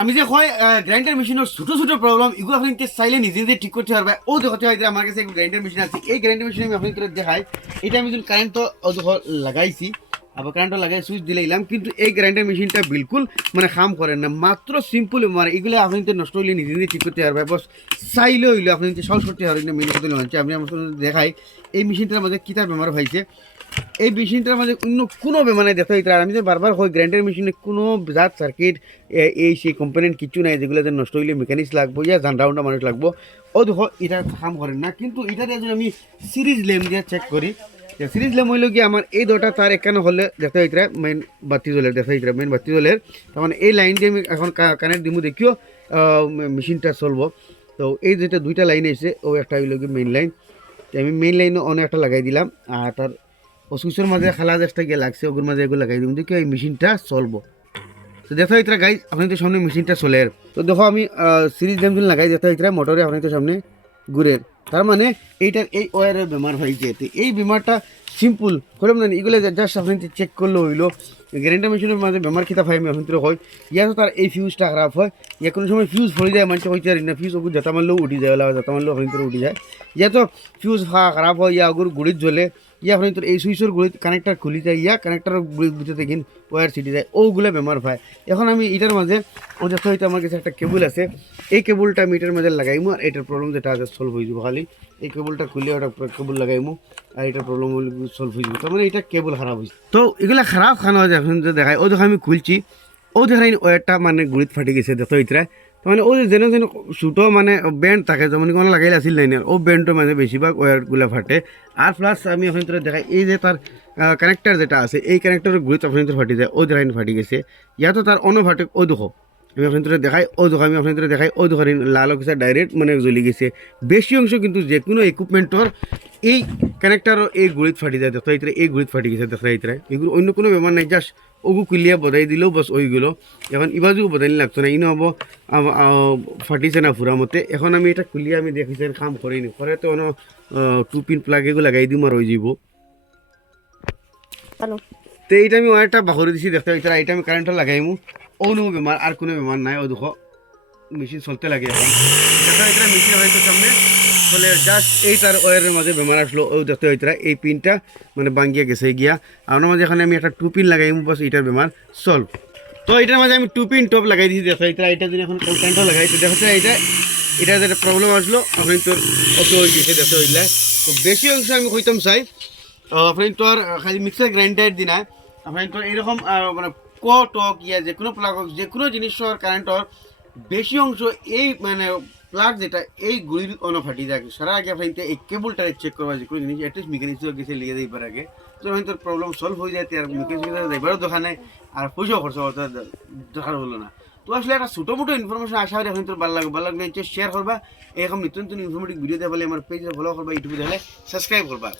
আমি যে হয় গ্রাইন্ডার মেশিনের ছোট ছোট প্রবলেম এগুলো আপনি চাইলে নিজে নিজে ঠিক করতে পারবে। ও দেখতে হয় যে আমার কাছে গ্রাইন্ডার মেশিন আছে, এই গ্রাইন্ডার মেশিন আমি আপনাদের দেখাই। এটা আমি যখন কারেন্ট লাগাইছি, আবার কারেন্ট লাগাই সুইচ দিলে এলাম, কিন্তু এই গ্রাইন্ডার মেশিনটা বিলকুল মানে কাম করে না। মাত্র সিম্পল মানে এগুলো আপনি নষ্ট হইলে নিজে নিজে ঠিক করতে পারবে। বস চাইলে হইলে আপনি সহজ করতে পারবেন না। মেশিন করতে আমি আমার দেখাই এই মেশিনটার মধ্যে কিতার বেমার হয়েছে। এই মেশিনটার মাঝে অন্য কোনো বেমানে দেখতে হইতে আর আমি যে বারবার হয় গ্রাইন্ডার মেশিনে কোনো জাত সার্কিট এই সেই কম্পোনেন্ট কিছু নাই যেগুলো যে নষ্ট হইলে মেকানিক্স লাগবো ইয়া জানরাউন্ডা মানুষ লাগবো। ও দেখো এটা কাম করেন না, কিন্তু এটাতে যদি আমি সিরিজ ল্যাম্প দিয়ে চেক করি, সিরিজ ল্যাম্প হইল কি আমার এই দুটা তার এখানে হলে দেখতে হইতে মেইন বাতি জ্বলের দেখতে হইতে মেইন বাতি জ্বলের। তার মানে এই লাইন দিয়ে আমি এখন কানেক্ট দিব, দেখিও মেশিনটা চলবো। তো এই যেটা দুইটা লাইন এসে ও একটা হইল কি মেইন লাইন, আমি মেইন লাইনে অনেক একটা লাগাই দিলাম। আর তার ও সুইচের মাঝে খালা একটা গিয়ে লাগছে, ওগুলোর মাঝে এগুলো লাগাই দিব, দেখি এই মেশিনটা চলবো। তো দেখো এটা গাইজ আপনাদের সামনে মেশিনটা চলে। তো দেখো আমি সিরিজ ল্যাম্প লাগাই দেখো এটা মোটরে আপনাদের সামনে ঘুরের। তার মানে এইটার এই ওয়ারের বেমার হয়েছে। তো এই বেমারটা সিম্পল করলাম না, এগুলো জাস্ট আপনি চেক করলে হইলো। গ্যারেন্টার মেশিনের মাঝে বেমার খিতা ফাই আপনাদের হয় ইয়া তো তার এই ফিউজটা খারাপ হয়, ইয়া কোনো সময় ফিউজ ফলে যায়, মানুষ হইতে পারি না ফিউজ ওগুলো যেটা মারলেও উঠি যায়, যেটা মারলেও আপনাদের উঠি যায়। ইয়া তো ফিউজ খারাপ হয়, ইয়া ওগুলো গুড়ির জ্বলে, ইয়া আপনি তোর এই সুইচের গুড়ি কানেক্টার খুলি যায়, ইয়া কানেক্টার বুঝতে দেখিন ওয়ার ছিটি যায়, ওগুলো বেমার পায়। এখন আমি এটার মাঝে ও দেখো হয়তো আমার কাছে একটা কেবল আছে, এই কেবলটা আমি এটার মাঝে লাগাইমু আর এটার প্রবলেম যেটা আছে সলভ হয়ে যাবো। খালি এই কেবলটা খুলে ওটা কেবল লাগাইমু আর এটার প্রবলেম সলভ হয়ে যাবো। তার মানে এটা কেবল খারাপ হয়েছে। তো এগুলা খারাপ খানা হয় এখন যে দেখায়, ও দেখো আমি খুলছি, ও দেখাই ওয়ারটা মানে গুড়িত ফাটি গেছে দেখো এটা। মানে ও যেন যেন ছোটো মানে ব্যান্ড থাকে যেমন কোনো লাগাইলে আসিল নাই, ও ব্যান্ডের মাঝে বেশিরভাগ ওয়ারগুলো ফাটে। আর প্লাস আমি এখন দেখাই এই যে তার কানেক্টার যেটা আছে, এই কানেক্টারের গুড়িত আপনাদের ফাটি যায়, ও দেখাই ফাটি গেছে। ইয়াতো তার অন্য ফাটে, ও দেখো আমি আপনাদের দেখাই, ও দেখো আমি আপনাদের দেখাই, ও দেখো লাল কিছু ডাইরেক্ট মানে জ্বলি গেছে। বেশি অংশ কিন্তু যে কোনো ইকুইপমেন্টর এই কানেক্টারও এই গুড়িত ফাটি যায় দেখো এইটা, এই গুড়িত ফাটি গেছে দেখো এইটা। এগুলো অন্য কোনো বেমার নাই, জাস্ট ওগু কুলিয়া বদাই দিলেও বস ওইগুলো। এখন ইবাজু বদাইলে লাগতো না, ইনো হবো ফাটিছে না ফুরা মতে। এখন আমি এটা খুলিয়ে আমি দেখিছি কাম করিনি, করে তো অন্য টু পিন প্লাগ এগুলো লাগাই দিম আর হয়ে যাব। তো এইটা আমি ওয়ারটা বাহরে দিছি দেখতে এটা, এটা আমি কারেন্টটা লাগাইমু। অন্য বেমার আর কোনো বেমার নাই। ও দেখো মেশিন চলতে লাগে এখন দেখো এটা মেশিন হয়তো সামনে চলে, জাস্ট এই তার ওয়ারের মাঝে বেমার আসলো। ও দেখতে হইতরা এই পিনটা মানে ভাঙ্গিয়া গেছে গিয়া, আর মাঝে এখানে আমি একটা টু পিন লাগাইমু, বাস এটার বেমার সলভ। তো এটার মাঝে আমি টু পিন টপ লাগাই দিয়েছি দেখো এটা। এটা যদি এখন কারেন্টটা লাগাই তো দেখো এটা, এটা যেটা প্রবলেম আসলো আপনি তোর অত হয়ে গেছে দেখো হইলে। তো বেশি অংশ আমি কইতাম চাই আপনি তোর খালি মিক্সার গ্রাইন্ডার দিনা আপনি তোর এরকম মানে টক ইয়া যে কোনো প্লাগ যে কোনো জিনিসের কারেন্টর বেশি অংশ এই মানে প্লাগ যেটা এই গুড়ির অন ফাটি যায়। সারা আগে আপনি এই কেবলটা চেক করবা যে কোনো জিনিস অ্যাটলিস্ট মেকানিক্স গেছে লিয়ে যাইবার আগে, তো তোর প্রবলেম সলভ হয়ে যায়। আর মেকানিক্স যাইবারও দোকানে আর পয়সাও খরচ দরকার হলো না। তো আসলে একটা ছোটো মোটো ইনফরমেশন আশা করি এখন তোর ভালো লাগলে শেয়ার করবা। এরকম নিত্য নতুন ইনফরমেটিভ ভিডিও দেখলে আমার পেজে ফলো করবা, ইউটিউবে দেখলে সাবস্ক্রাইব করবা।